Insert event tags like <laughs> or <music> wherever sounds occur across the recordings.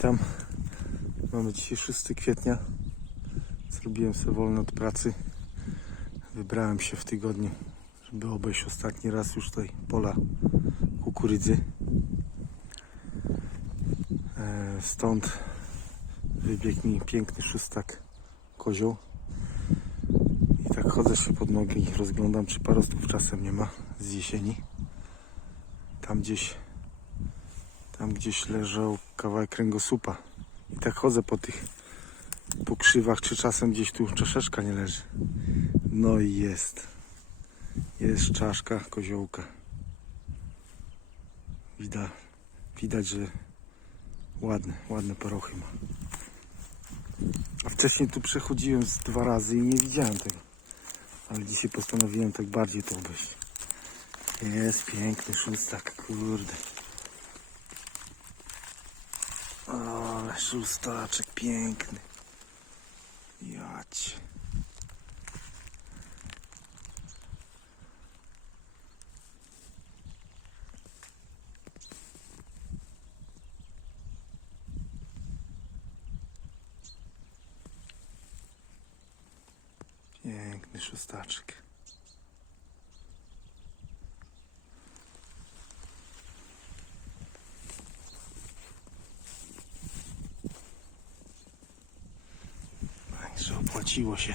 Witam. Mamy dzisiaj 6 kwietnia. Zrobiłem sobie wolne od pracy. Wybrałem się w tygodniu, żeby obejść ostatni raz już tutaj pola kukurydzy. E, Stąd wybiegł mi piękny szóstak kozioł. I tak chodzę się pod nogi i rozglądam, czy parostków czasem nie ma z jesieni. Tam gdzieś tam gdzieś leżał kawałek kręgosłupa. I tak chodzę po tych pokrzywach, czy czasem gdzieś tu czaszeczka nie leży. No i jest. Jest czaszka koziołka. Widać, widać, że ładne, ładne parochy ma. A wcześniej tu przechodziłem z dwa razy i nie widziałem tego. Ale dzisiaj postanowiłem tak bardziej to obejść. Jest piękny szóstak, kurde. Ale szóstaczek piękny. Jać. Piękny szóstaczek. Także opłaciło się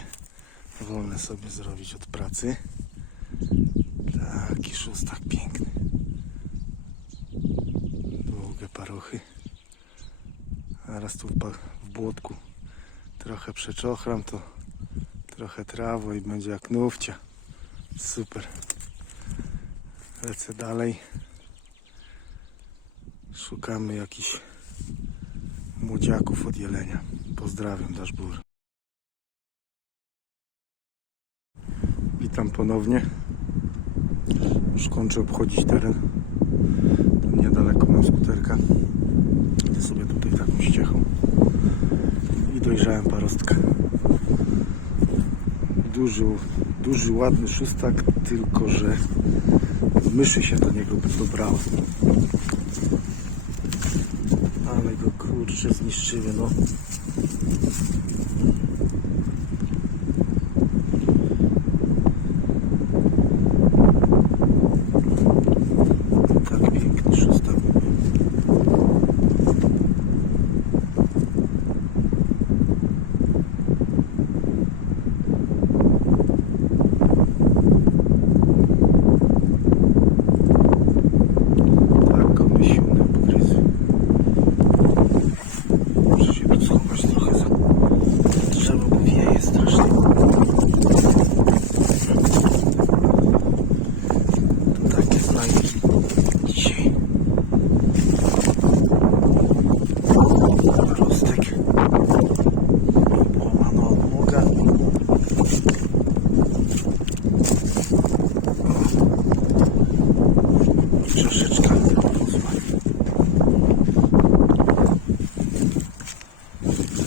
wolne sobie zrobić od pracy. Taki szóstak piękny. Długie parochy. A tu w, w błotku trochę przeczochram, to trochę trawo i będzie jak nówcia. Super. Lecę dalej. Szukamy jakichś młodziaków od jelenia. Pozdrawiam, Daszbur. Witam ponownie. Już kończę obchodzić teren. Tu niedaleko mam skuterka. Idę sobie tutaj taką ściechą. I dojrzałem parostka. Duży, duży, ładny szóstak, tylko że myszy się do niego dobrały. Ale go kurczę zniszczyły, no. Tak piękny szóstak. Tak go mysił na pogryzy. Muszę się tu schować trochę za drzewo, bo wieje strasznie. To takie znajki dzisiaj. Rostek. Połamana odnoga. Troszeczkę pozła.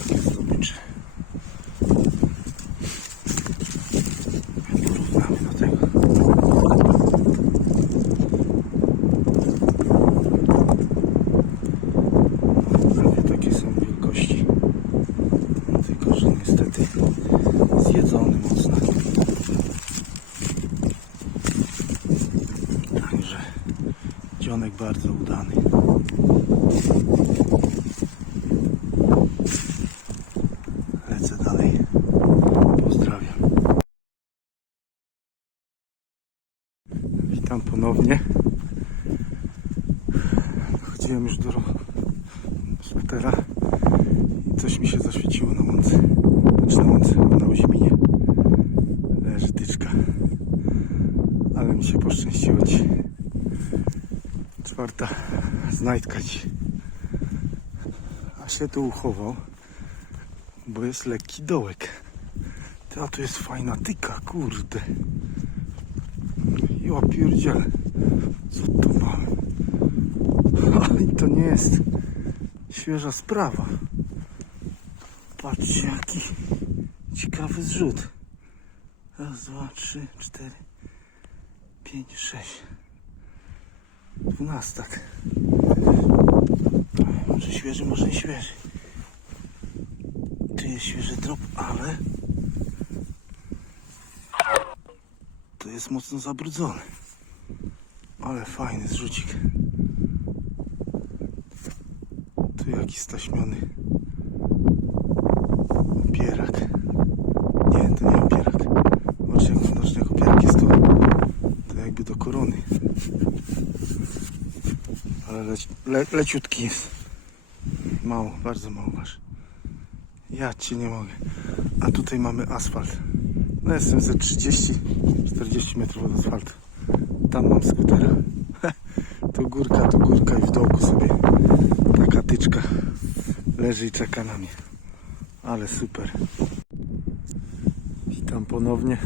Takie zdobycze. Porównamy do tego. Prawie takie są wielkości. Tylko, że niestety zjedzony mocno. Także dzionek bardzo udany. Lecę dalej. Pozdrawiam. Witam ponownie. Chodziłem już do skutera i coś mi się zaświeciło na łące. Znaczy na łące, na Oziminie. Leży tyczka. Ale mi się poszczęściło ci. Czwarta ci. A się tu uchował, bo jest lekki dołek. Ty, A tu jest fajna tyka, kurde. Ja pierdzielę. Co tu mamy? I to nie jest świeża sprawa. Patrzcie, jaki ciekawy zrzut. Raz, dwa, trzy, cztery, pięć, sześć. Dwunastak. Może świeży, może nie świeży. Tu jest świeży trop, ale to jest mocno zabrudzony. Ale fajny zrzucik. Tu jakiś staśmiony opierak. Nie, to nie opierak. Zobaczcie, jak że jak opierak jest tu. To jakby do korony. Ale le, leciutki jest. Mało, bardzo mało waż. Ja cię nie mogę. A tutaj mamy asfalt. No jestem ze 30-40 metrów od asfaltu. Tam mam skutera. <laughs> Tu górka, tu górka i w dołku sobie taka tyczka leży i czeka na mnie. Ale super. Witam ponownie.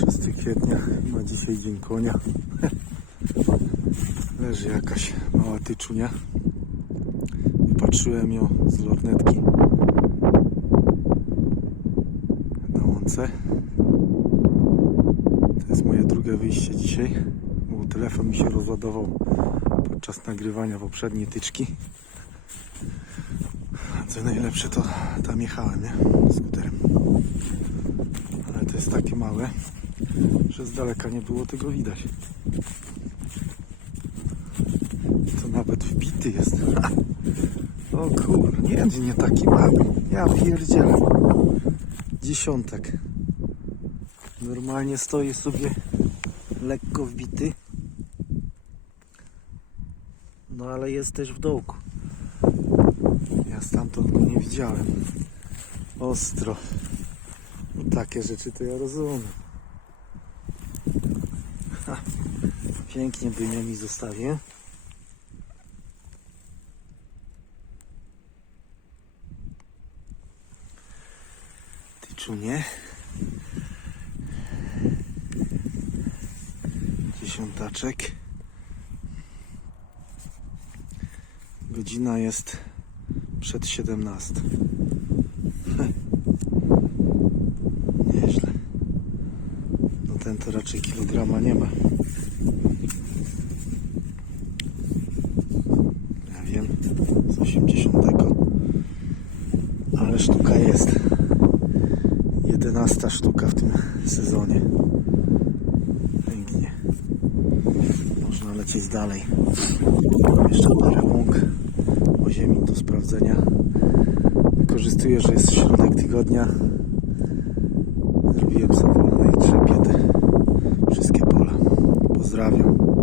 6 kwietnia, ma dzisiaj dzień konia. <laughs> Leży jakaś mała tyczunia. Wypatrzyłem ją z lornetki na łące. To jest moje drugie wyjście dzisiaj, bo telefon mi się rozładował podczas nagrywania poprzedniej tyczki. Co najlepsze to tam jechałem, nie? Skuterem. Ale to jest takie małe, że z daleka nie było tego widać. To nawet wbity jest. <laughs> O kur, nie, nie taki mały. Ja pierdzielę. Dziesiątek. Normalnie stoi sobie lekko wbity. No ale jest też w dołku. Ja stamtąd go nie widziałem. Ostro. No takie rzeczy to ja rozumiem. Ha. Pięknie by mi zostawię. Tyczunie. Dziesiątaczek. Godzina jest przed 17. <laughs> Nieźle. No ten to raczej kilograma nie ma. Ja wiem, z 80. Ale sztuka jest. 11 sztuka w tym sezonie. Pięknie. Można lecieć dalej. Mam jeszcze parę łąk o ziemi do sprawdzenia. Wykorzystuję, że jest środek tygodnia. Zrobiłem sobie wolne i trzepię te wszystkie pola. Pozdrawiam.